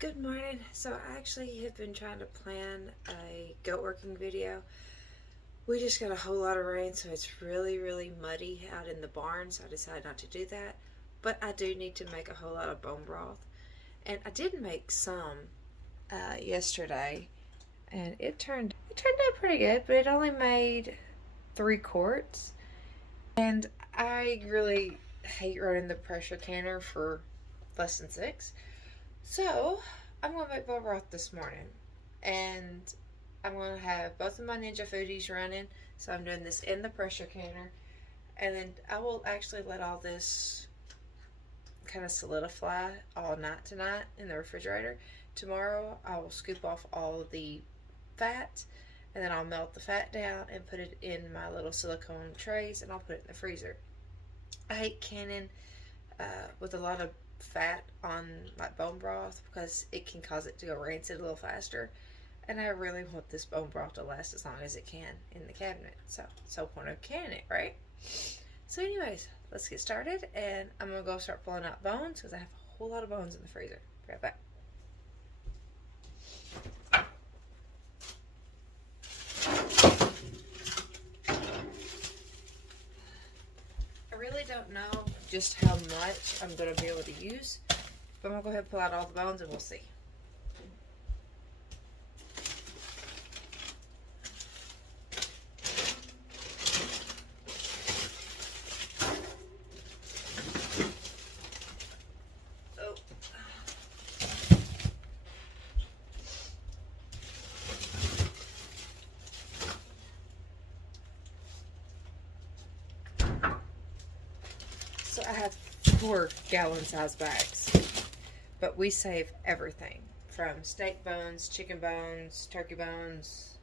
Good morning. So I actually have been trying to plan a goat working video. We just got a whole lot of rain, so it's really muddy out in the barn, so I decided not to do that. But I do need to make a whole lot of bone broth. And I did make some yesterday, and it turned out pretty good, but it only made 3 quarts. And I really hate running the pressure canner for less than 6. So, I'm going to make bone broth this morning. And I'm going to have both of my Ninja Foodies running. So, I'm doing this in the pressure canner. And then I will actually let all this kind of solidify all night tonight in the refrigerator. Tomorrow, I will scoop off all of the fat. And then I'll melt the fat down and put it in my little silicone trays. And I'll put it in the freezer. I hate canning with a lot of fat on like bone broth because it can cause it to go rancid a little faster, and I really want this bone broth to last as long as it can in the cabinet. So point of canning it, right? So anyways, let's get started, and I'm gonna go start pulling out bones because I have a whole lot of bones in the freezer. Be right back. I really don't know just how much I'm going to be able to use, but I'm going to go ahead and pull out all the bones and we'll see. Oh. So I have 4 gallon size bags, but we save everything from steak bones, chicken bones, turkey bones,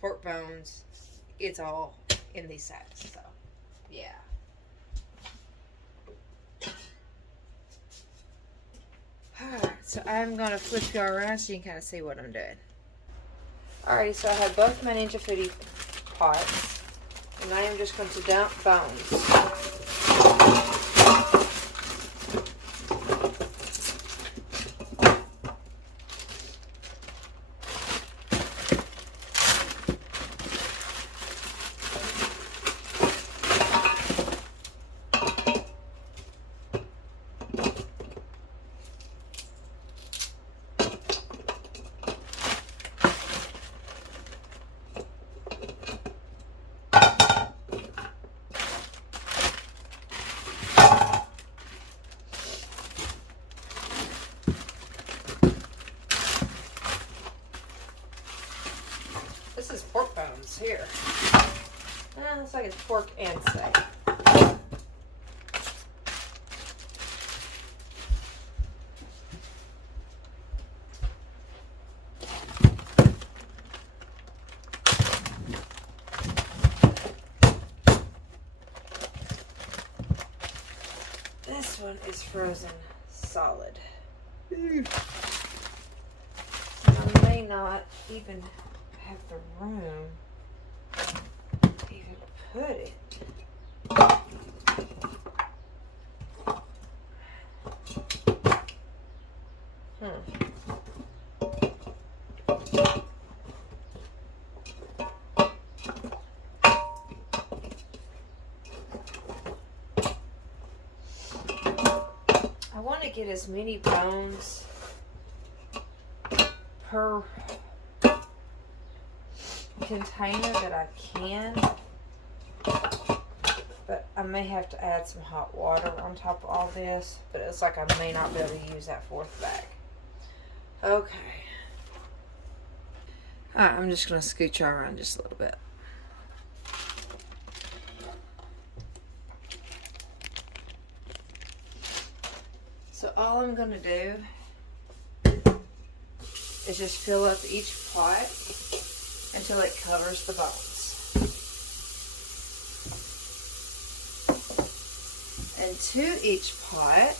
pork bones. It's all in these sacks, so yeah. Alright, so I'm going to flip you around so you can kind of see what I'm doing. Alrighty, so I have both my Ninja Foodie pots, and I am just going to dump bones. This is pork bones here. Looks like it's pork and steak. This one is frozen solid. I may not even have the room to even put it. I want to get as many bones per container that I can, but I may have to add some hot water on top of all this, but it's like I may not be able to use that 4th bag. Okay. Alright, I'm just going to scooch you around just a little bit. So all I'm going to do is just fill up each pot until it covers the bones. And to each pot,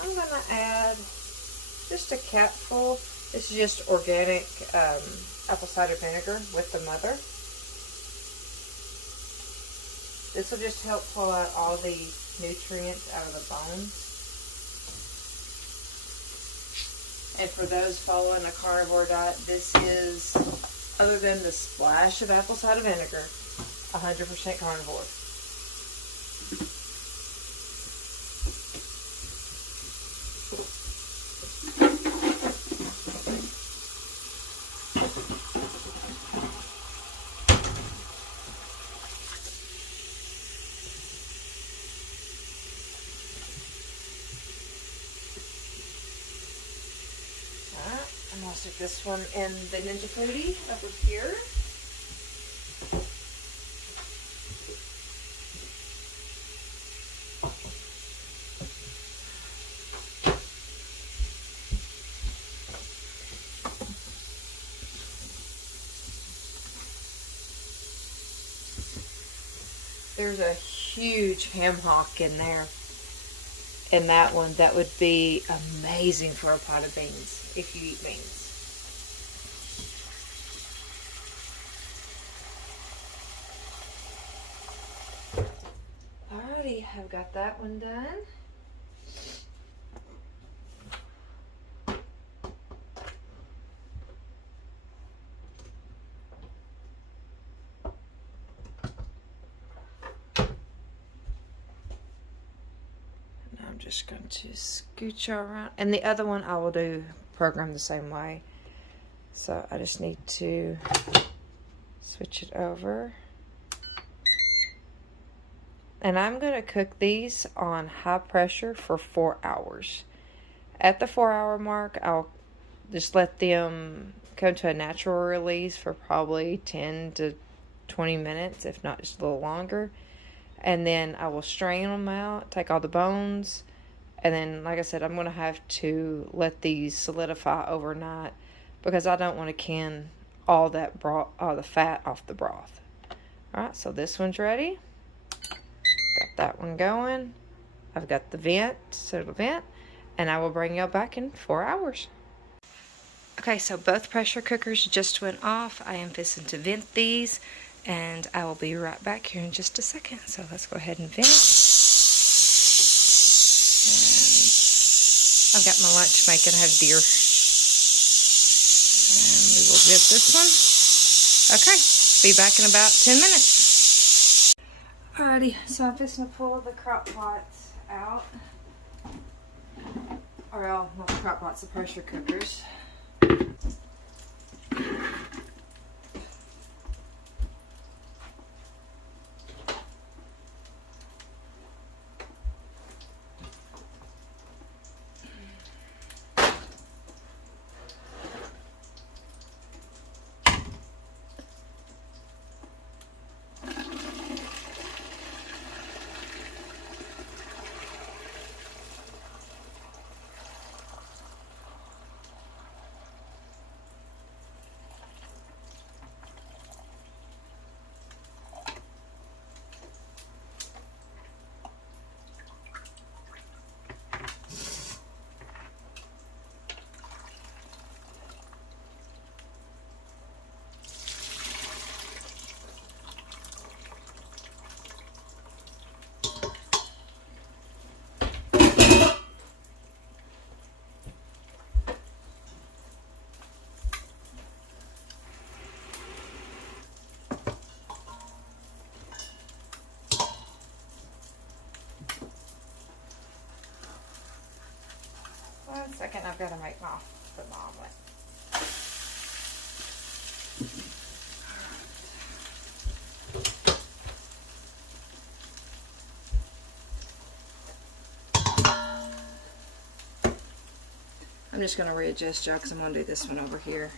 I'm going to add just a capful. This is just organic apple cider vinegar with the mother. This will just help pull out all the nutrients out of the bones. And for those following a carnivore diet, this is, other than the splash of apple cider vinegar, 100% carnivore. I'm going to stick this one in the Ninja Fruity over here. There's a huge ham hock in there. And that one, that would be amazing for a pot of beans, if you eat beans. Alrighty, I've got that one done. Just going to scooch around, and the other one I will do program the same way, so I just need to switch it over. And I'm going to cook these on high pressure for 4 hours. At the 4-hour mark, I'll just let them come to a natural release for probably 10 to 20 minutes, if not just a little longer. And then I will strain them out, take all the bones. And then, like I said, I'm going to have to let these solidify overnight because I don't want to can all that broth, all the fat off the broth. Alright, so this one's ready. Got that one going. I've got the vent, so it'll vent. And I will bring you back in 4 hours. Okay, so both pressure cookers just went off. I am fixing to vent these. And I will be right back here in just a second. So let's go ahead and vent. I've got my lunch making. I have deer. And we will vent this one. Okay, be back in about 10 minutes. Alrighty, so I'm fixing to pull the crock pots out. Or not the crock pots, the pressure cookers. One second, I've got to make put my omelet. I'm just going to readjust y'all because I'm going to do this one over here.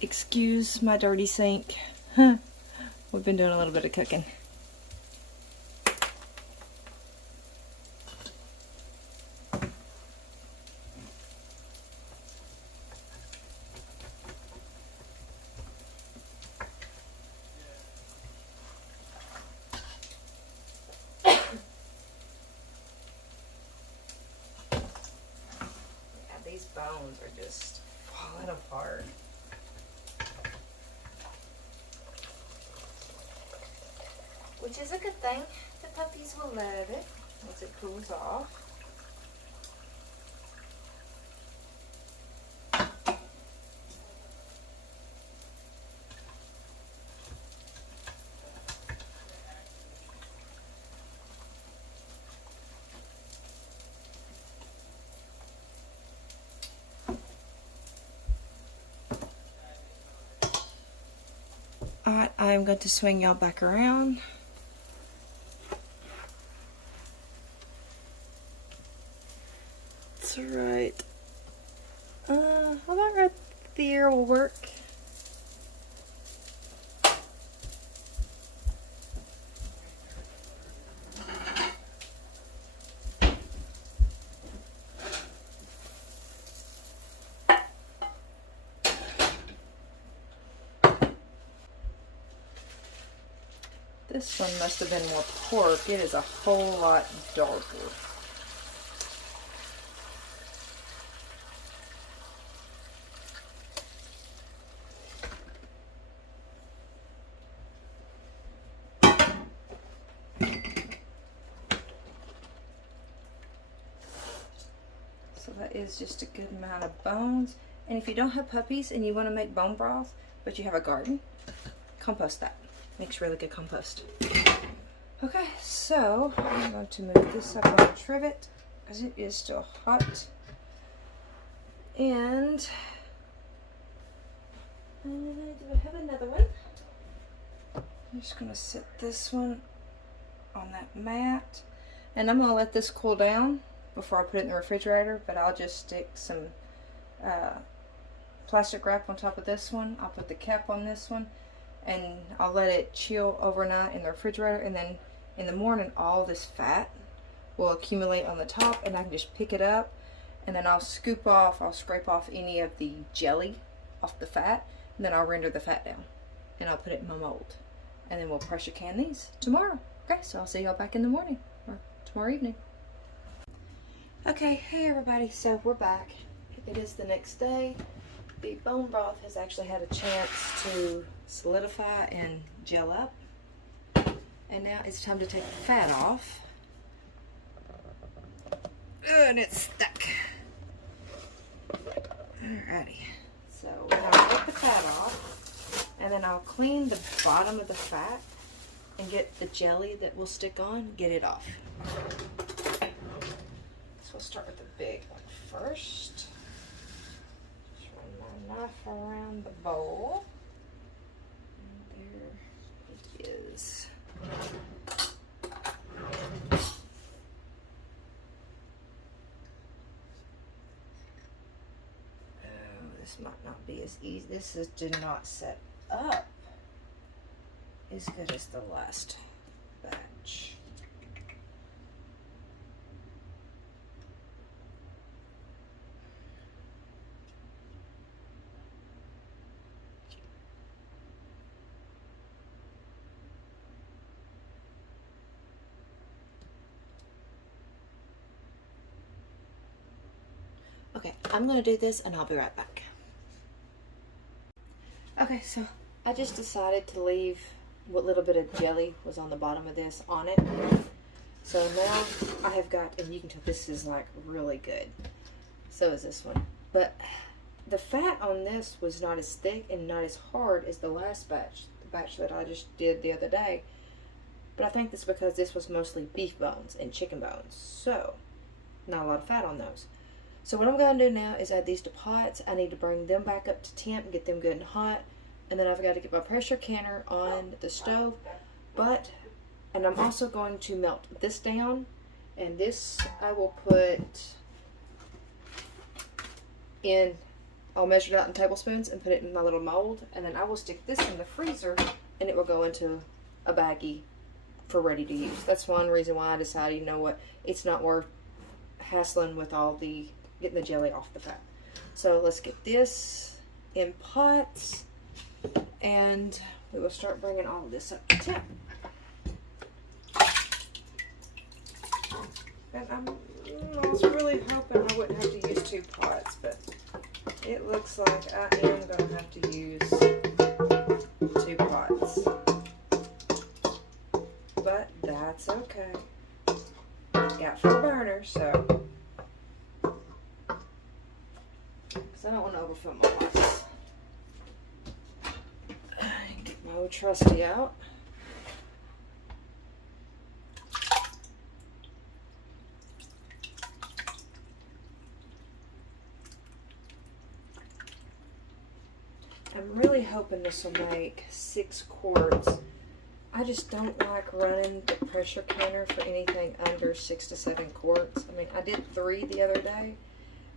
Excuse my dirty sink. We've been doing a little bit of cooking. These bones are just falling apart. Which is a good thing. The puppies will love it once it cools off. Alright, I'm going to swing y'all back around. That's right. How about right there will work? This one must have been more pork. It is a whole lot darker. So that is just a good amount of bones. And if you don't have puppies and you want to make bone broth, but you have a garden, compost that. Makes really good compost. Okay, so I'm going to move this up on the trivet because it is still hot. And do I have another one? I'm just going to set this one on that mat. And I'm going to let this cool down before I put it in the refrigerator, but I'll just stick some plastic wrap on top of this one. I'll put the cap on this one, and I'll let it chill overnight in the refrigerator, and then in the morning all this fat will accumulate on the top, and I can just pick it up, and then I'll scrape off any of the jelly off the fat, and then I'll render the fat down, and I'll put it in my mold, and then we'll pressure can these tomorrow. Okay, so I'll see y'all back in the morning, or tomorrow evening. Okay, hey everybody, so we're back. It is the next day. The bone broth has actually had a chance to solidify and gel up. And now it's time to take the fat off. And it's stuck. Alrighty. So we're going to take the fat off. And then I'll clean the bottom of the fat and get the jelly that will stick on, get it off. So we'll start with the big one first. Just run my knife around the bowl. And there it is. Oh, this might not be as easy. Did not set up as good as the last batch. Okay, I'm gonna do this and I'll be right back. Okay, so I just decided to leave what little bit of jelly was on the bottom of this on it. So now I have got, and you can tell this is like really good. So is this one. But the fat on this was not as thick and not as hard as the last batch, the batch that I just did the other day. But I think that's because this was mostly beef bones and chicken bones. So, not a lot of fat on those. So what I'm going to do now is add these to pots. I need to bring them back up to temp and get them good and hot. And then I've got to get my pressure canner on the stove. And I'm also going to melt this down. And this I will put in, I'll measure it out in tablespoons and put it in my little mold. And then I will stick this in the freezer and it will go into a baggie for ready to use. That's one reason why I decided, you know what, it's not worth hassling with all the getting the jelly off the fat. So let's get this in pots and we will start bringing all of this up to temp. And I was really hoping I wouldn't have to use 2 pots, but it looks like I am going to have to use 2 pots. But that's okay. Got 4 burners, so. Because I don't want to overfill my pots. Get my old trusty out. I'm really really hoping this will make 6 quarts. I just don't like running the pressure canner for anything under 6 to 7 quarts. I mean, I did 3 the other day,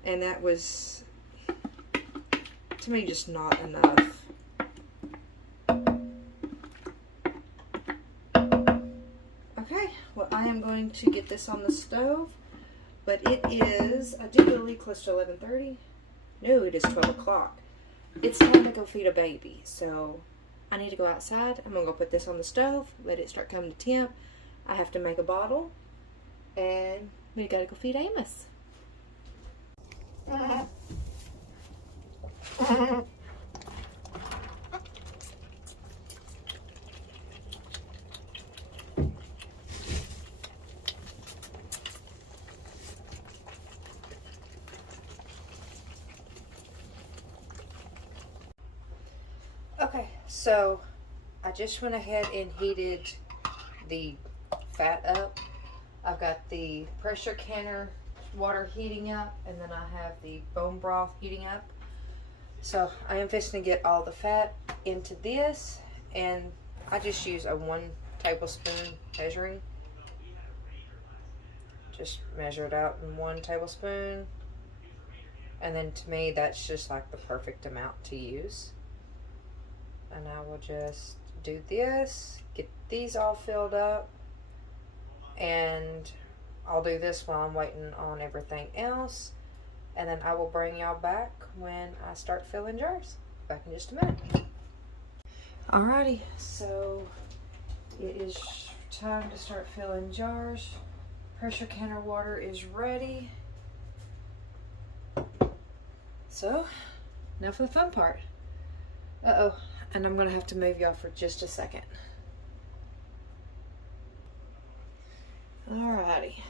and that was, to me, just not enough. Okay, well, I am going to get this on the stove, but it is, I do believe, close to 11:30. No, it is 12 o'clock. It's time to go feed a baby, so I need to go outside. I'm going to go put this on the stove, let it start coming to temp. I have to make a bottle, and we got to go feed Amos. Okay, so I just went ahead and heated the fat up. I've got the pressure canner water heating up, and then I have the bone broth heating up. So I am fixing to get all the fat into this, and I just use a 1 tablespoon measuring. Just measure it out in 1 tablespoon. And then to me, that's just like the perfect amount to use. And I will just do this, get these all filled up, and I'll do this while I'm waiting on everything else, and then I will bring y'all back when I start filling jars. Back in just a minute. Alrighty, so it is time to start filling jars. Pressure canner water is ready. So, now for the fun part. Uh-oh. And I'm going to have to move y'all for just a second. Alrighty.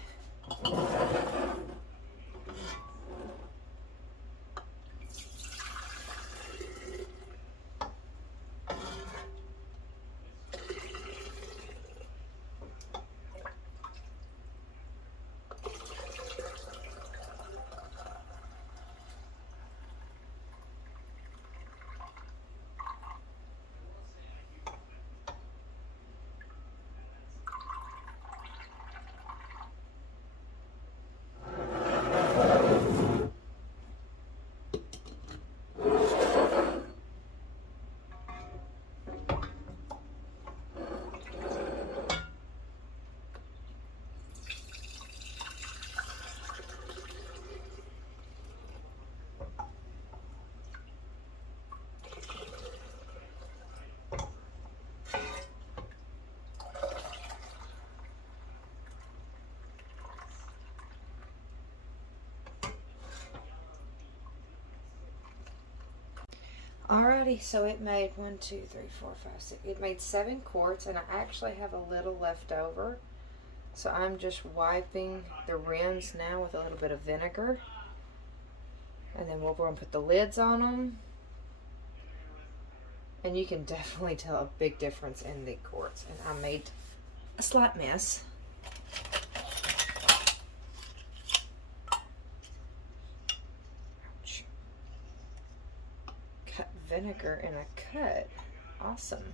Alrighty, so it made 1, 2, 3, 4, 5, 6. It made 7 quarts, and I actually have a little left over. So I'm just wiping the rims now with a little bit of vinegar. And then we're going to put the lids on them. And you can definitely tell a big difference in the quarts. And I made a slight mess. Cut vinegar in a cut. Awesome.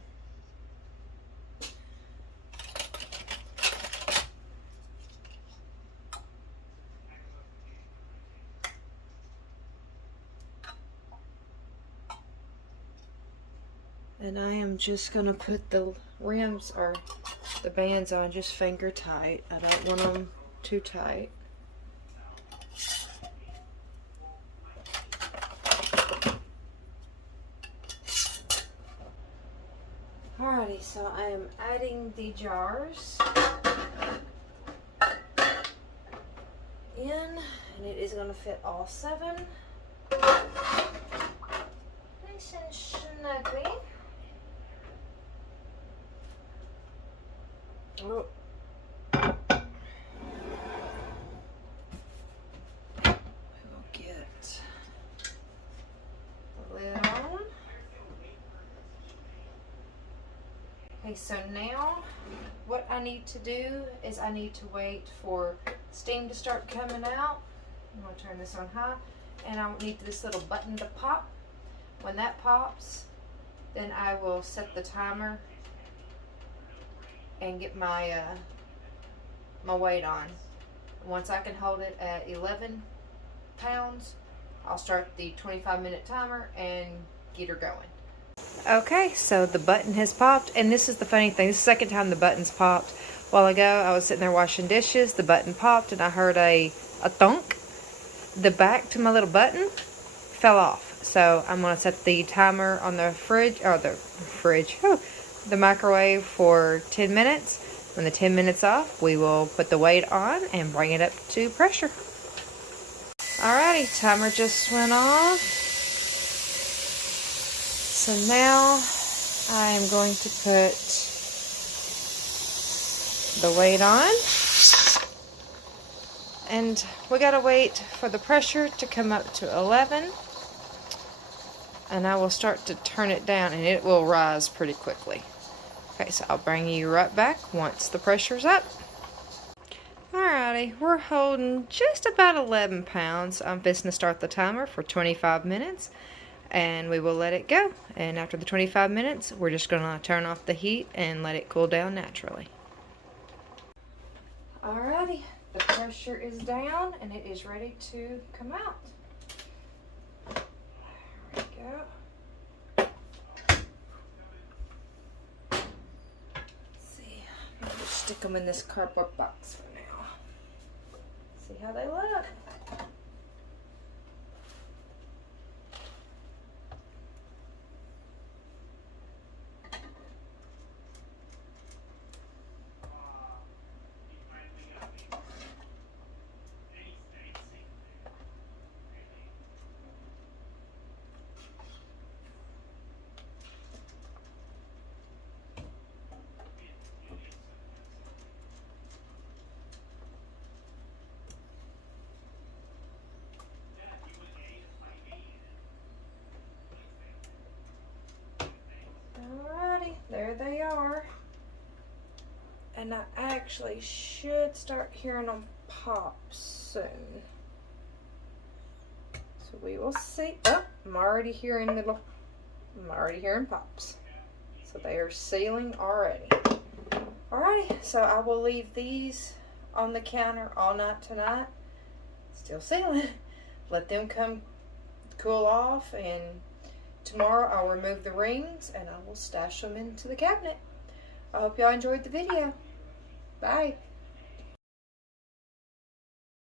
And I am just going to put the rims or the bands on just finger tight. I don't want them too tight. Alrighty, so I am adding the jars in, and it is going to fit all 7. Nice and snugly. Oh. We will get the lid on. Okay, so now what I need to do is I need to wait for steam to start coming out. I'm going to turn this on high, and I need this little button to pop. When that pops, Then I will set the timer and get my my weight on. Once I can hold it at 11 pounds, I'll start the 25-minute timer and get her going. Okay, so the button has popped, and this is the funny thing. This is the second time the button's popped. A while ago, I was sitting there washing dishes, the button popped, and I heard a thunk. The back to my little button fell off. So I'm going to set the timer on the the microwave for 10 minutes. When the 10 minutes off, we will put the weight on and bring it up to pressure. Alrighty, timer just went off. So now I am going to put the weight on. And we gotta wait for the pressure to come up to 11. And I will start to turn it down, and it will rise pretty quickly. Okay, so I'll bring you right back once the pressure's up. Alrighty, we're holding just about 11 pounds. I'm fixing to start the timer for 25 minutes, and we will let it go. And after the 25 minutes, we're just gonna turn off the heat and let it cool down naturally. Alrighty, the pressure is down and it is ready to come out. There we go. Let's see, maybe stick them in this cardboard box for now. See how they look. Alrighty, there they are. And I actually should start hearing them pop soon. So we will see. Oh, I'm already hearing pops. So they are sealing already. Alrighty, so I will leave these on the counter all night tonight. Still sealing. Let them come cool off, and tomorrow I'll remove the rings and I will stash them into the cabinet. I hope y'all enjoyed the video. Bye.